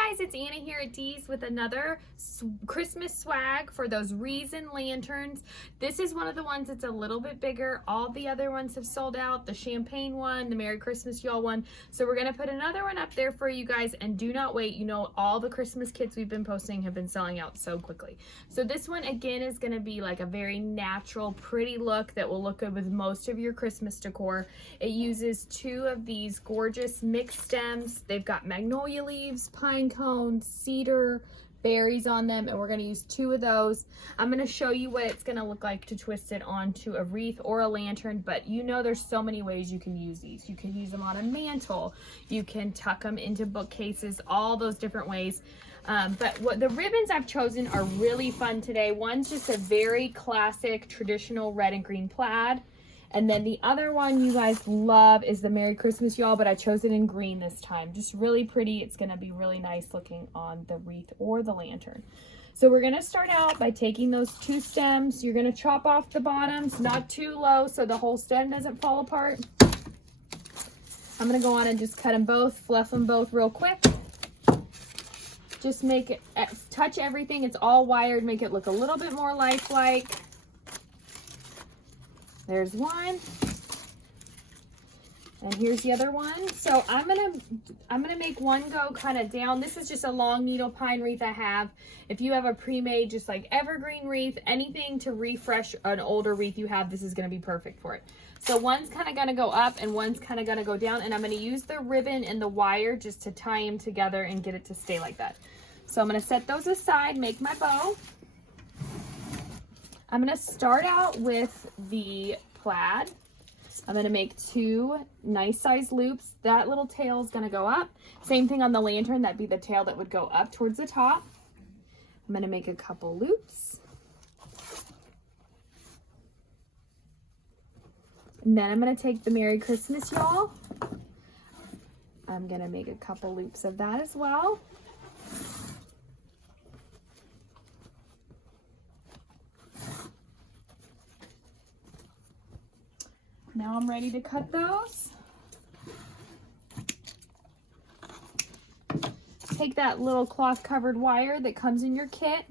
Hi guys, it's Anna here at Dee's with another Christmas swag for those wreaths and lanterns. This is one of the ones that's a little bit bigger. All the other ones have sold out, the champagne one, the Merry Christmas Y'all one. So we're gonna put another one up there for you guys, and do not wait. You know, all the Christmas kits we've been posting have been selling out so quickly. So this one again is gonna be like a very natural, pretty look that will look good with most of your Christmas decor. It uses two of these gorgeous mixed stems. They've got magnolia leaves, pine cone, cedar, berries on them, and we're going to use two of those. I'm going to show you what it's going to look like to twist it onto a wreath or a lantern, but you know there's so many ways you can use these. You can use them on a mantle, you can tuck them into bookcases, all those different ways. But what the ribbons I've chosen are really fun today. One's just a very classic traditional red and green plaid. And then the other one you guys love is the Merry Christmas Y'all, but I chose it in green this time. Just really pretty. It's going to be really nice looking on the wreath or the lantern. So we're going to start out by taking those two stems. You're going to chop off the bottoms, not too low so the whole stem doesn't fall apart. I'm going to go on and just cut them both, fluff them both real quick. Just make it, touch everything. It's all wired. Make it look a little bit more lifelike. There's one, and here's the other one. So I'm gonna make one go kind of down. This is just a long needle pine wreath I have. If you have a pre-made, just like evergreen wreath, anything to refresh an older wreath you have, this is gonna be perfect for it. So one's kind of gonna go up and one's kind of gonna go down, and I'm gonna use the ribbon and the wire just to tie them together and get it to stay like that. So I'm gonna set those aside, make my bow. I'm going to start out with the plaid. I'm going to make two nice size loops. That little tail is going to go up. Same thing on the lantern. That'd be the tail that would go up towards the top. I'm going to make a couple loops. And then I'm going to take the Merry Christmas Y'all. I'm going to make a couple loops of that as well. Now I'm ready to cut those. Take that little cloth covered wire that comes in your kit,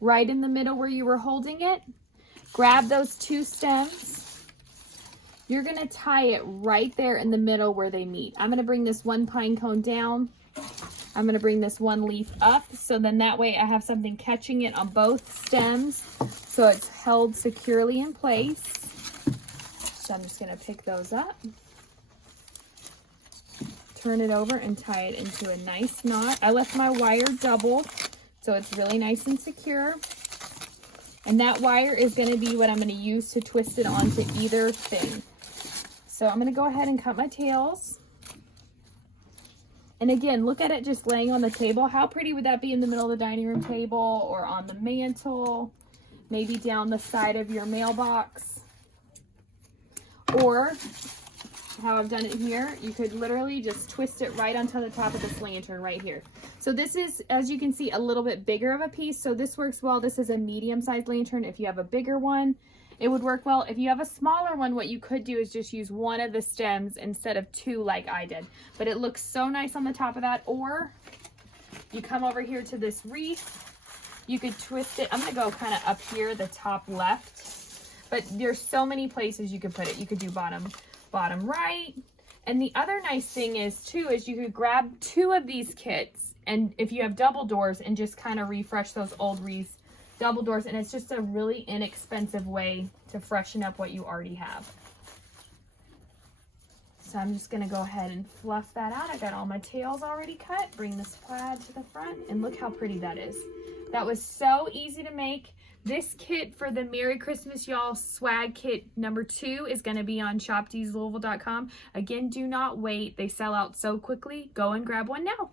right in the middle where you were holding it. Grab those two stems. You're gonna tie it right there in the middle where they meet. I'm gonna bring this one pine cone down. I'm gonna bring this one leaf up, so then that way I have something catching it on both stems, so it's held securely in place. So I'm just going to pick those up, turn it over, and tie it into a nice knot. I left my wire doubled, so it's really nice and secure. And that wire is going to be what I'm going to use to twist it onto either thing. So I'm going to go ahead and cut my tails. And again, look at it just laying on the table. How pretty would that be in the middle of the dining room table or on the mantle, maybe down the side of your mailbox? Or how I've done it here, you could literally just twist it right onto the top of this lantern right here. So this is, as you can see, a little bit bigger of a piece, so this works well. This is a medium-sized lantern. If you have a bigger one, it would work well. If you have a smaller one, what you could do is just use one of the stems instead of two like I did. But it looks so nice on the top of that. Or you come over here to this wreath, you could twist it. I'm gonna go kind of up here, the top left. But there's so many places you could put it. You could do bottom right. And the other nice thing is too, is you could grab two of these kits, and if you have double doors, and just kind of refresh those old wreaths, double doors, and it's just a really inexpensive way to freshen up what you already have. So I'm just gonna go ahead and fluff that out. I got all my tails already cut. Bring this plaid to the front, and look how pretty that is. That was so easy to make. This kit for the Merry Christmas Y'all swag kit number 2 is going to be on shopdeeslouisville.com. Again, do not wait. They sell out so quickly. Go and grab one now.